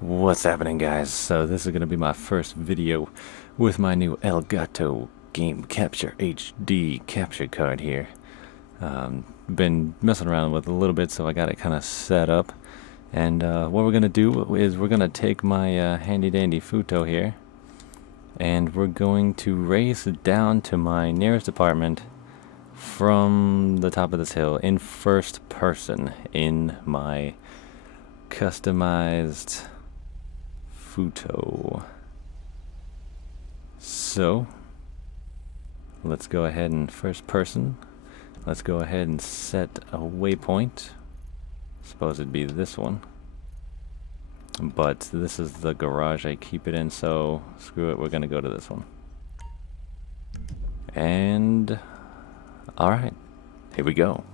What's happening, guys? So this is going to be my first video with my new Elgato Game Capture HD capture card here. Been messing around with it a little bit, so I got it kind of set up. And what we're going to do is we're going to take my handy dandy Futo here, and we're going to race down to my nearest apartment from the top of this hill in first person in my customized Futo. So let's go ahead and first person. Let's go ahead and set a waypoint. Suppose it'd be this one. But this is the garage I keep it in, so screw it, we're gonna go to this one. And alright, here we go.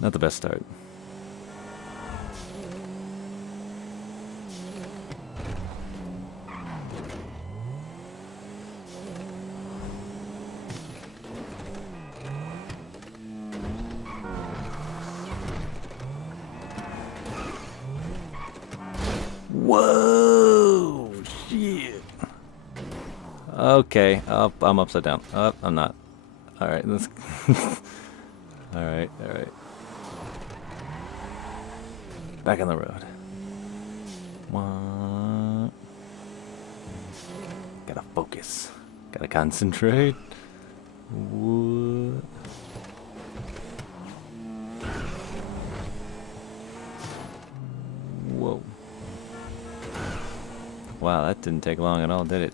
Not the best start. Whoa! Shit! Okay, up. I'm upside down. Up. I'm not. Alright, let's... Alright. Back on the road. What? Gotta focus. Gotta concentrate. What? Whoa. Wow, that didn't take long at all, did it?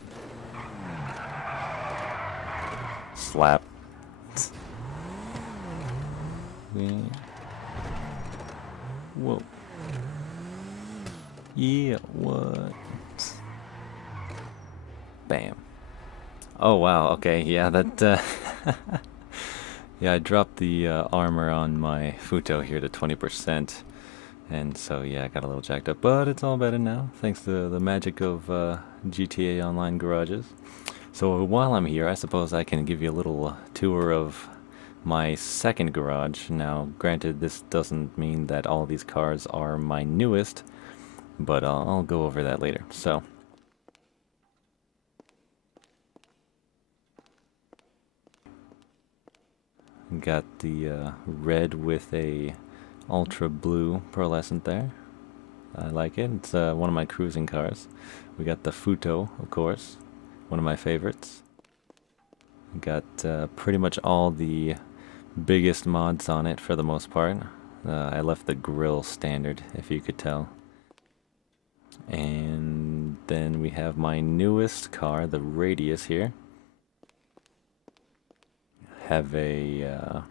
Slap. Whoa. Yeah, what? Bam. Oh, wow, okay, yeah, that, yeah, I dropped the armor on my Futo here to 20%, and so, yeah, I got a little jacked up, but it's all better now, thanks to the magic of GTA Online garages. So while I'm here, I suppose I can give you a little tour of my second garage. Now, granted, this doesn't mean that all these cars are my newest, but I'll go over that later. So, got the red with a ultra blue pearlescent there. I like it. It's one of my cruising cars. We got the Futo, of course, one of my favorites. We got pretty much all the biggest mods on it for the most part. I left the grill standard, if you could tell. And then we have my newest car, the Radius here. Have a,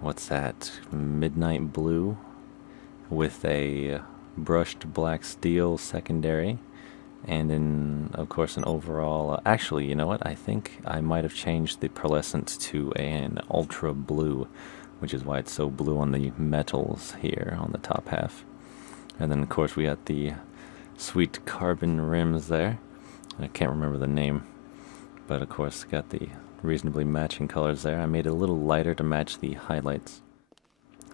what's that, midnight blue with a brushed black steel secondary. And then, of course, an overall... actually, you know what? I think I might have changed the pearlescent to an ultra blue, which is why it's so blue on the metals here on the top half. And then, of course, we got the sweet carbon rims there. I can't remember the name, but of course, got the reasonably matching colors there. I made it a little lighter to match the highlights.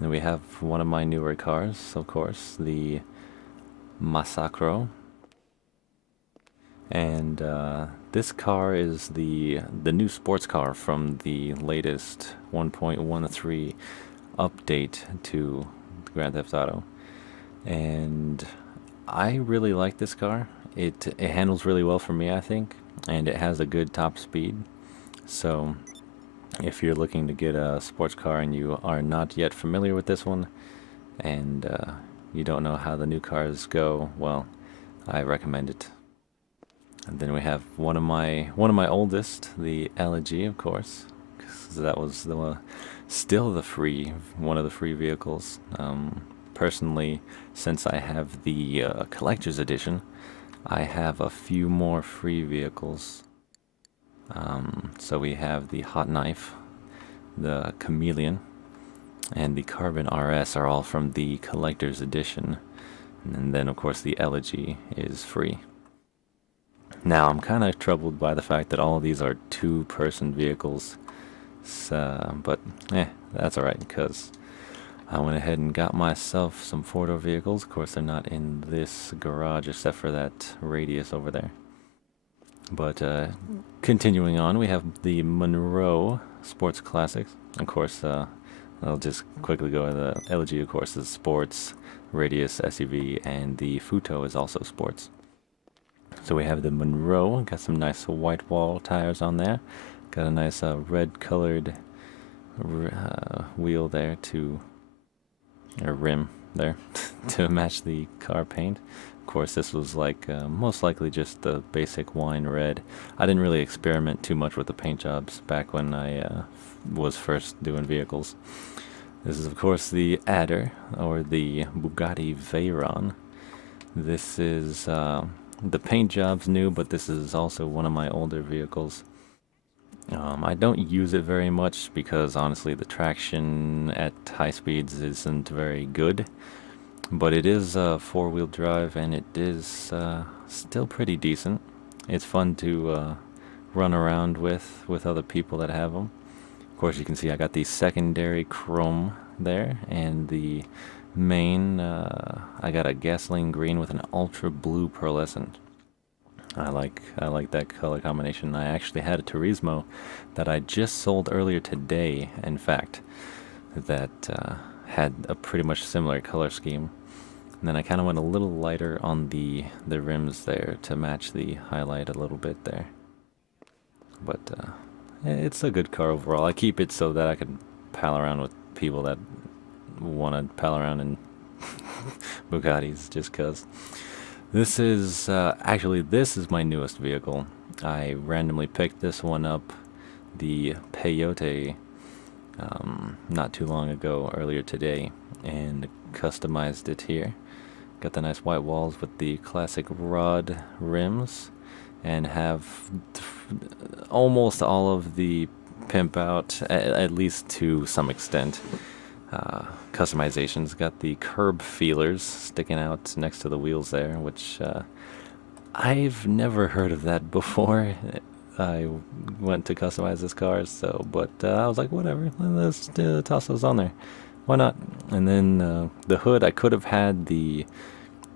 Then we have one of my newer cars, of course, the Massacro. And this car is the new sports car from the latest 1.13 update to Grand Theft Auto. And I really like this car. It handles really well for me, I think, and it has a good top speed. So if you're looking to get a sports car and you are not yet familiar with this one, and you don't know how the new cars go, well, I recommend it. And then we have one of my oldest, the Elegy, of course, because that was still one of the free vehicles. Personally, since I have the collector's edition, I have a few more free vehicles. So we have the Hot Knife, the Chameleon, and the Carbon RS are all from the collector's edition. And then, of course, the Elegy is free. Now, I'm kind of troubled by the fact that all of these are two-person vehicles. So, but, that's alright, because I went ahead and got myself some four-door vehicles. Of course, they're not in this garage except for that radius over there. But continuing on, we have the Monroe Sports Classics. Of course, I'll just quickly go over the Elegy, of course, is sports, Radius SUV, and the Futo is also sports. So we have the Monroe, got some nice white wall tires on there. Got a nice red colored wheel there to, or rim there, to match the car paint. Of course, this was like most likely just the basic wine red. I didn't really experiment too much with the paint jobs back when I was first doing vehicles. This is, of course, the Adder, or the Bugatti Veyron. This is, the paint job's new, but this is also one of my older vehicles. I don't use it very much because, honestly, the traction at high speeds isn't very good. But it is four-wheel drive, and it is still pretty decent. It's fun to run around with other people that have them. Of course, you can see I got the secondary chrome there, and the main, I got a gasoline green with an ultra blue pearlescent. I like that color combination. I actually had a Turismo that I just sold earlier today, in fact, that had a pretty much similar color scheme. And then I kind of went a little lighter on the rims there to match the highlight a little bit there. But it's a good car overall. I keep it so that I can pal around with people that want to pal around in Bugattis, just cause. This is actually, this is my newest vehicle. I randomly picked this one up, the Peyote, not too long ago, earlier today, and customized it here. Got the nice white walls with the classic rod rims, and have almost all of the pimp out, at least to some extent. Customizations. Got the curb feelers sticking out next to the wheels there, which I've never heard of that before. I went to customize this car, so, but I was like, whatever, let's toss those on there. Why not? And then the hood, I could have had the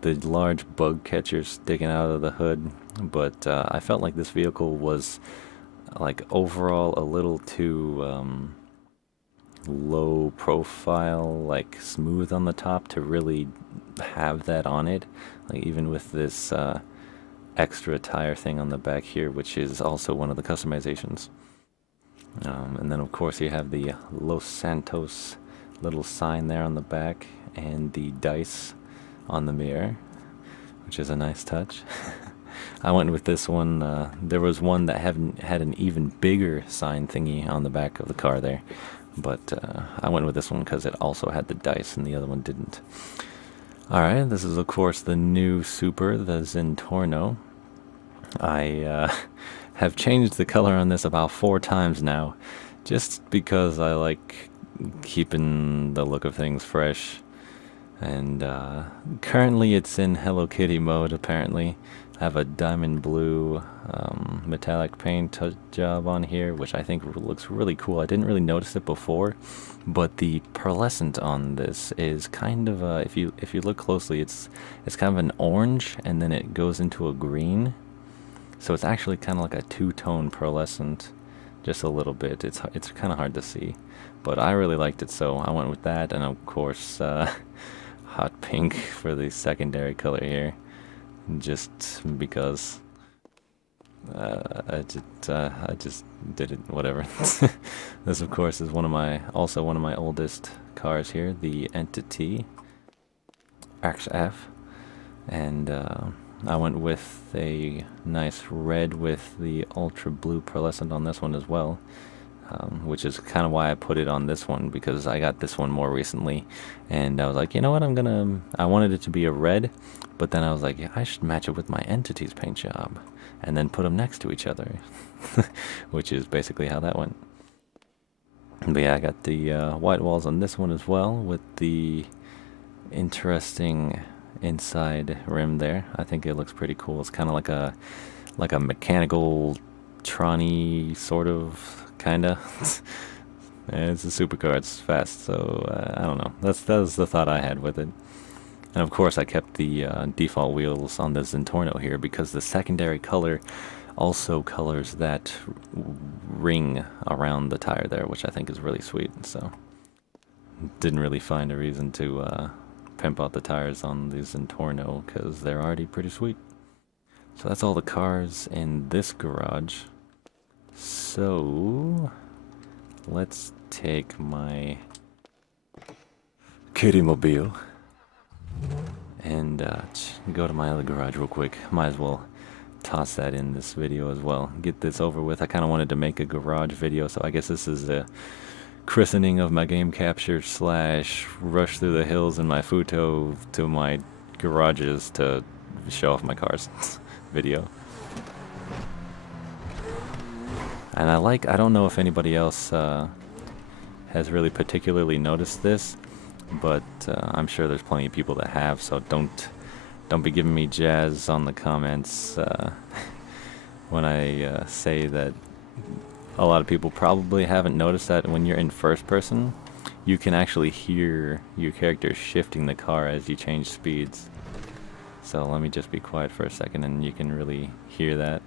large bug catchers sticking out of the hood, but I felt like this vehicle was like overall a little too low profile, like smooth on the top to really have that on it. Like even with this extra tire thing on the back here, which is also one of the customizations. And then of course you have the Los Santos little sign there on the back, and the dice on the mirror, which is a nice touch. I went with this one. There was one that had an even bigger sign thingy on the back of the car there, but I went with this one because it also had the dice and the other one didn't. Alright, this is of course the new Super, the Zentorno. I have changed the color on this about 4 times now, just because I like keeping the look of things fresh. And currently it's in Hello Kitty mode, apparently. I have a diamond blue metallic paint job on here, which I think looks really cool. I didn't really notice it before, but the pearlescent on this is kind of if you look closely, it's kind of an orange, and then it goes into a green. So it's actually kind of like a two-tone pearlescent, just a little bit. It's kind of hard to see, but I really liked it, so I went with that. And of course, hot pink for the secondary color here, just because I just did it, whatever. This of course is also one of my oldest cars here, the Entity XF, and I went with a nice red with the ultra blue pearlescent on this one as well. which is kind of why I put it on this one, because I got this one more recently, and I was like, you know what, I wanted it to be a red, but then I was like, yeah, I should match it with my Entities paint job, and then put them next to each other, which is basically how that went. But yeah, I got the white walls on this one as well, with the interesting inside rim there. I think it looks pretty cool. It's kind of like a mechanical Tron-y sort of, kinda. It's a supercar. It's fast, so I don't know. That was the thought I had with it. And of course, I kept the default wheels on the Zentorno here because the secondary color also colors that ring around the tire there, which I think is really sweet. So didn't really find a reason to pimp out the tires on the Zentorno because they're already pretty sweet. So that's all the cars in this garage. So let's take my Kitty Mobile and go to my other garage real quick. Might as well toss that in this video as well. Get this over with. I kind of wanted to make a garage video, so I guess this is a christening of my game capture slash rush through the hills in my Futo to my garages to show off my cars video. And I don't know if anybody else has really particularly noticed this, but I'm sure there's plenty of people that have, so don't be giving me jazz on the comments when I say that a lot of people probably haven't noticed that when you're in first person, you can actually hear your character shifting the car as you change speeds. So let me just be quiet for a second and you can really hear that.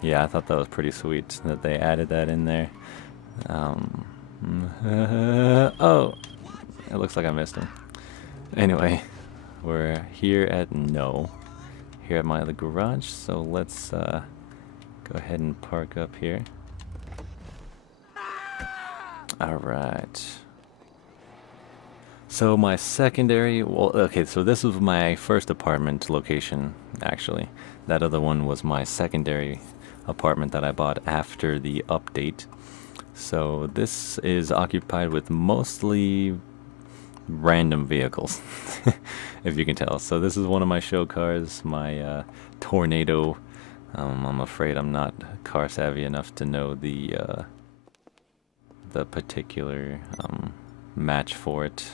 Yeah, I thought that was pretty sweet that they added that in there. Oh, it looks like I missed him. Anyway, we're here at here at my other garage, so let's go ahead and park up here. Alright. So my secondary, well, okay, so this was my first apartment location, actually. That other one was my secondary apartment that I bought after the update. So this is occupied with mostly random vehicles, if you can tell. So this is one of my show cars, my Tornado. I'm afraid I'm not car savvy enough to know the particular match for it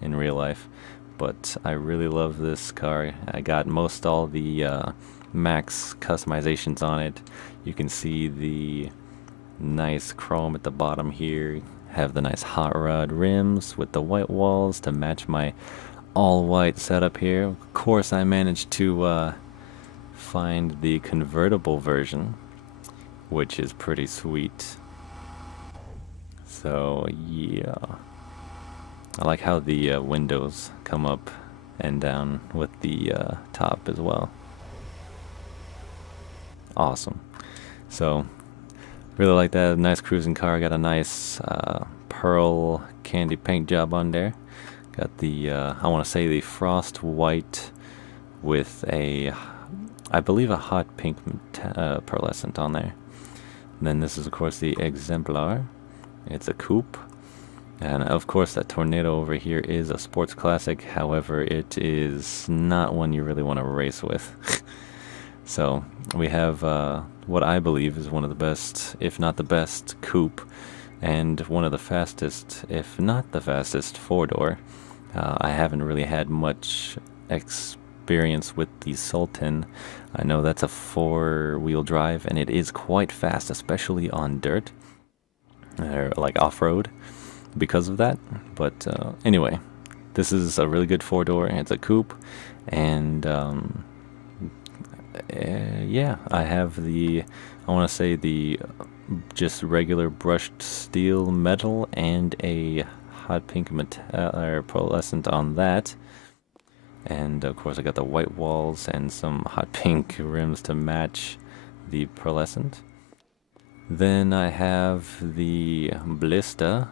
in real life, but I really love this car. I got most all the max customizations on it. You can see the nice chrome at the bottom here. Have the nice hot rod rims with the white walls to match my all white setup here. Of course, I managed to find the convertible version, which is pretty sweet. So yeah, I like how the windows come up and down with the top as well. Awesome. So really like that. Nice cruising car. Got a nice pearl candy paint job on there. Got the I want to say the frost white with a, I believe, a hot pink pearlescent on there. And then this is of course the Exemplar. It's a coupe. And of course that Tornado over here is a sports classic. However, it is not one you really want to race with. So we have what I believe is one of the best, if not the best, coupe, and one of the fastest, if not the fastest, four-door. I haven't really had much experience with the Sultan. I know that's a four-wheel drive, and it is quite fast, especially on dirt, or like off-road, because of that. But anyway, this is a really good four-door, and it's a coupe, and yeah, I have the, I want to say the just regular brushed steel metal and a hot pink pearlescent on that. And of course I got the white walls and some hot pink rims to match the pearlescent. Then I have the Blista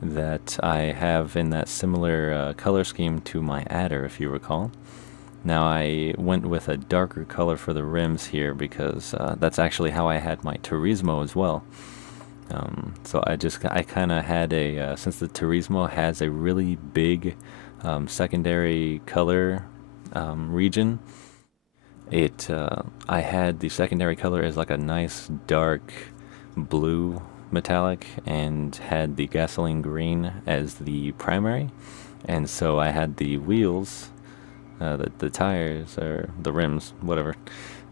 that I have in that similar color scheme to my Adder, if you recall. Now I went with a darker color for the rims here because that's actually how I had my Turismo as well. So I kind of had a, since the Turismo has a really big secondary color region, I had the secondary color as like a nice dark blue metallic and had the gasoline green as the primary. And so I had the wheels, the tires, or the rims, whatever,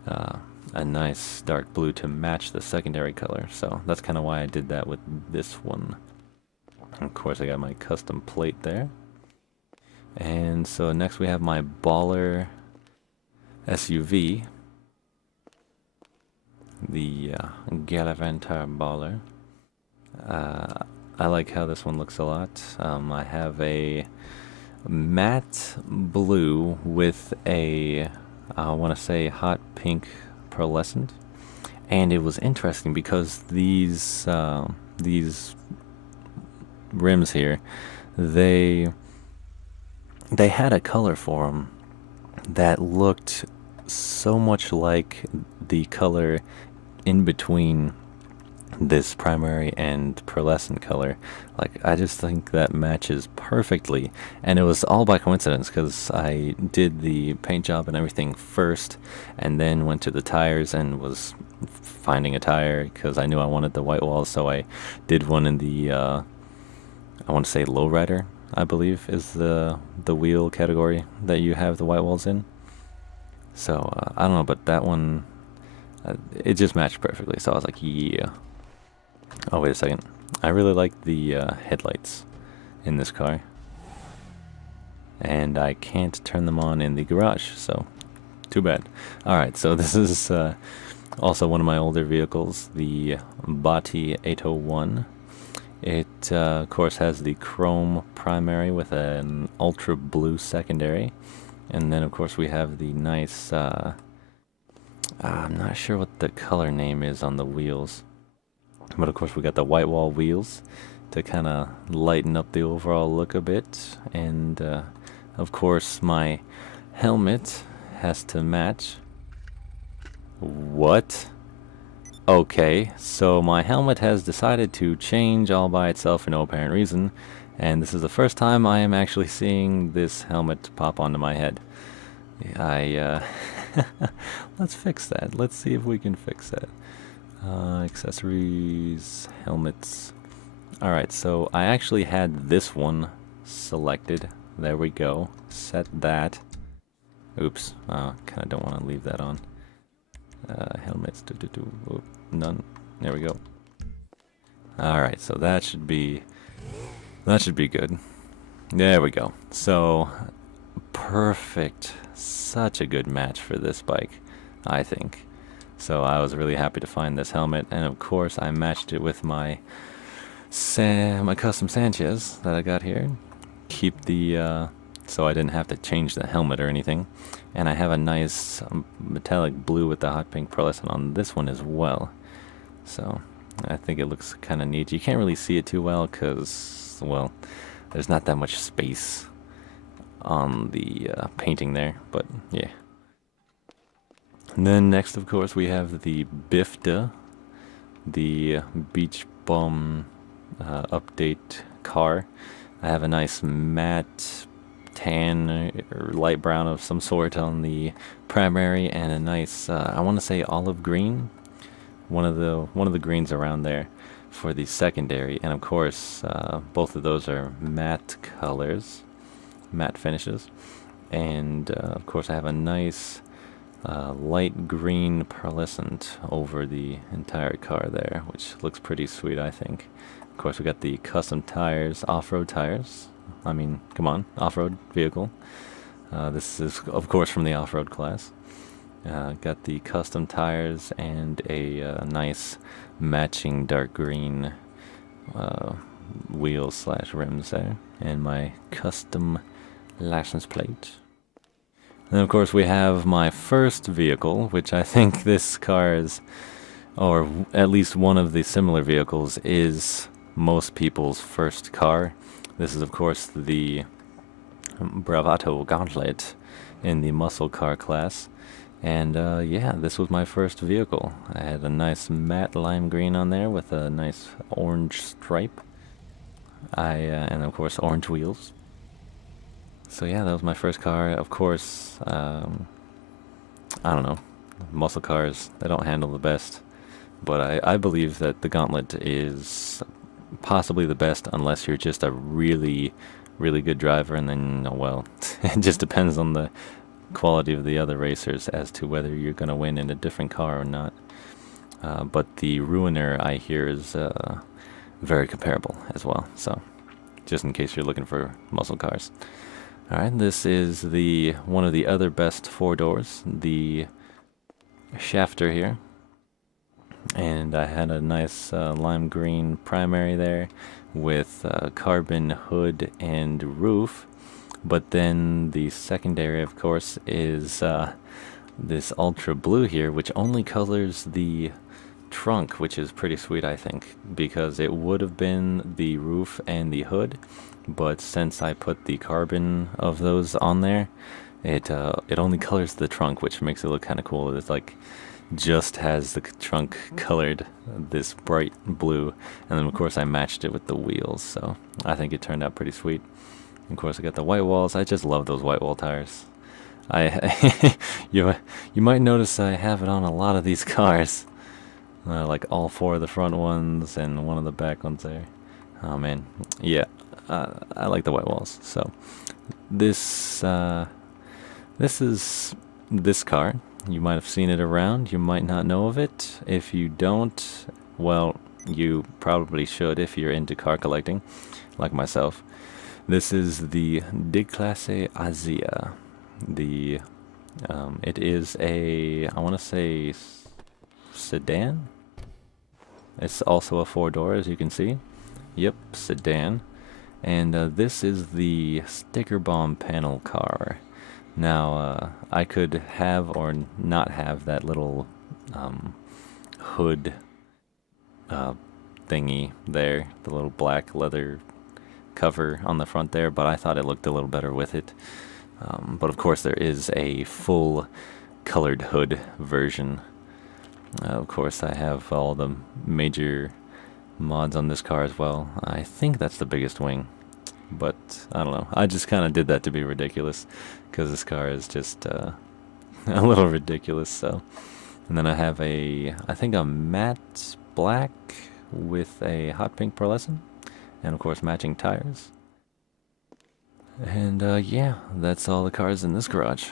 a nice dark blue to match the secondary color. So that's kind of why I did that with this one. And of course I got my custom plate there. And so next we have my Baller SUV, the Galavantire Baller. I like how this one looks a lot. I have a matte blue with a, I want to say, hot pink pearlescent. And it was interesting because these rims here, they had a color for them that looked so much like the color in between this primary and pearlescent color. Like, I just think that matches perfectly, and it was all by coincidence because I did the paint job and everything first and then went to the tires and was finding a tire because I knew I wanted the white walls. So I did one in the I want to say lowrider, I believe is the wheel category that you have the white walls in. So I don't know, but that one, it just matched perfectly. So I was like, yeah. Oh, wait a second. I really like the headlights in this car. And I can't turn them on in the garage, so too bad. Alright, so this is also one of my older vehicles, the Bati 801. It, of course, has the chrome primary with an ultra blue secondary. And then, of course, we have the nice, I'm not sure what the color name is on the wheels. But, of course, we got the white wall wheels to kind of lighten up the overall look a bit. And, of course, my helmet has to match. What? Okay, so my helmet has decided to change all by itself for no apparent reason, and this is the first time I am actually seeing this helmet pop onto my head. Let's fix that. Let's see if we can fix that. Accessories, helmets. Alright, so I actually had this one selected. There we go. Set that. Oops, kind of don't want to leave that on. Helmets, none. There we go. Alright, so that should be good. There we go. So, perfect. Such a good match for this bike, I think. So I was really happy to find this helmet, and of course I matched it with my custom Sanchez that I got here. Keep the, so I didn't have to change the helmet or anything. And I have a nice metallic blue with the hot pink pearlescent on this one as well. So I think it looks kind of neat. You can't really see it too well because, well, there's not that much space on the painting there, but yeah. And then next, of course, we have the Bifta, the Beach Bum update car. I have a nice matte tan or light brown of some sort on the primary, and a nice I want to say olive green, one of the greens around there for the secondary. And of course both of those are matte colors, matte finishes. And of course I have a nice light green pearlescent over the entire car there, which looks pretty sweet, I think. Of course we got the custom tires, off-road tires. I mean, come on, off-road vehicle. This is, of course, from the off-road class. Got the custom tires and a nice matching dark green wheels slash rims there. And my custom license plate. And of course we have my first vehicle, which I think this car is, or at least one of the similar vehicles, is most people's first car. This is of course the Bravado Gauntlet in the muscle car class. And yeah, this was my first vehicle. I had a nice matte lime green on there with a nice orange stripe. And of course orange wheels. So yeah, that was my first car. Of course, I don't know, muscle cars, they don't handle the best. But I believe that the Gauntlet is possibly the best unless you're just a really, really good driver, and then, well, it just depends on the quality of the other racers as to whether you're going to win in a different car or not. But the Ruiner, I hear, is very comparable as well, so just in case you're looking for muscle cars. Alright, this is the one of the other best four doors, the Shafter here. And I had a nice lime green primary there with carbon hood and roof. But then the secondary, of course, is this ultra blue here, which only colors the trunk, which is pretty sweet, I think, because it would have been the roof and the hood, but since I put the carbon of those on there, it only colors the trunk, which makes it look kind of cool. It's like just has the trunk colored this bright blue, and then of course I matched it with the wheels, so I think it turned out pretty sweet. Of course, I got the white walls. I just love those white wall tires. You might notice I have it on a lot of these cars, like all four of the front ones and one of the back ones there. Oh man, yeah, I like the white walls. So this is this car. You might have seen it around. You might not know of it. If you don't, well, you probably should if you're into car collecting, like myself. This is the D-Classe Azia. It is a, I want to say, sedan. It's also a four-door, as you can see. Yep, sedan. And this is the sticker bomb panel car. Now, I could have or not have that little hood thingy there, the little black leather cover on the front there, but I thought it looked a little better with it. But of course there is a full colored hood version. Of course I have all the major mods on this car as well. I think that's the biggest wing, but I don't know. I just kind of did that to be ridiculous, because this car is just a little ridiculous. So, and then I have I think a matte black with a hot pink pearlescent, and of course matching tires. And yeah, that's all the cars in this garage.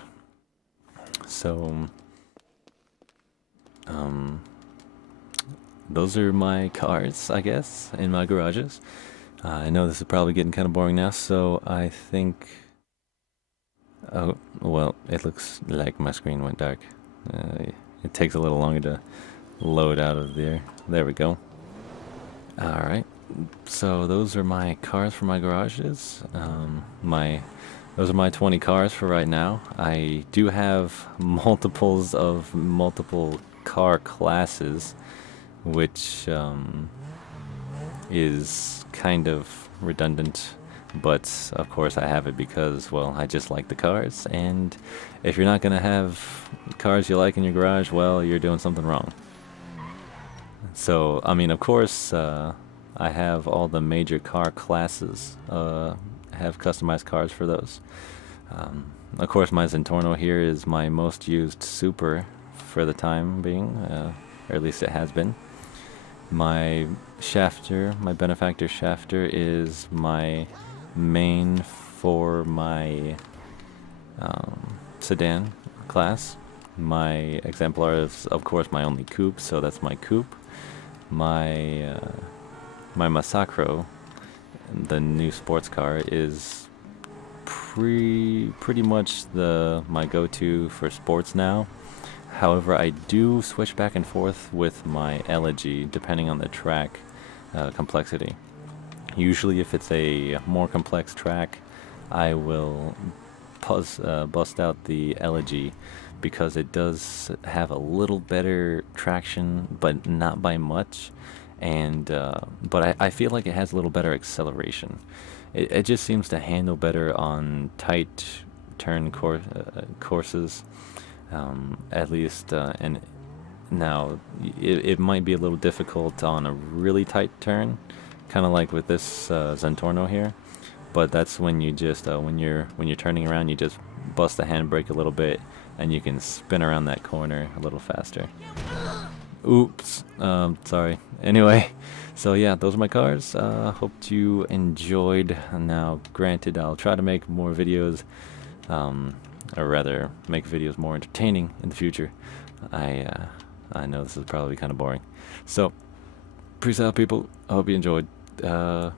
So those are my cars, I guess, in my garages. I know this is probably getting kind of boring now, so I think, oh well, it looks like my screen went dark. It takes a little longer to load out of there. There we go. Alright, so those are my cars for my garages. Those are my 20 cars for right now. I do have multiples of multiple car classes, which is kind of redundant, but of course I have it because, well, I just like the cars, and if you're not gonna have cars you like in your garage, well, you're doing something wrong. So, I mean, of course, I have all the major car classes. I have customized cars for those. Of course, my Zentorno here is my most used super for the time being, or at least it has been. My Shafter, my Benefactor Shafter, is my main for my sedan class. My Exemplar is, of course, my only coupe, so that's my coupe. My Massacro, the new sports car, is pretty much my go-to for sports now. However, I do switch back and forth with my Elegy depending on the track complexity. Usually if it's a more complex track, I will bust out the Elegy because it does have a little better traction, but not by much. And but I feel like it has a little better acceleration. It just seems to handle better on tight courses, at least. And now it might be a little difficult on a really tight turn, kind of like with this Zentorno here. But that's when you just when you're turning around, you just bust the handbrake a little bit, and you can spin around that corner a little faster. Oops, sorry. Anyway, so yeah, those are my cars. Hope you enjoyed. Now, granted, I'll try to make more videos, or rather, make videos more entertaining in the future. I know this is probably kind of boring. So, peace out, people. I hope you enjoyed. Yeah.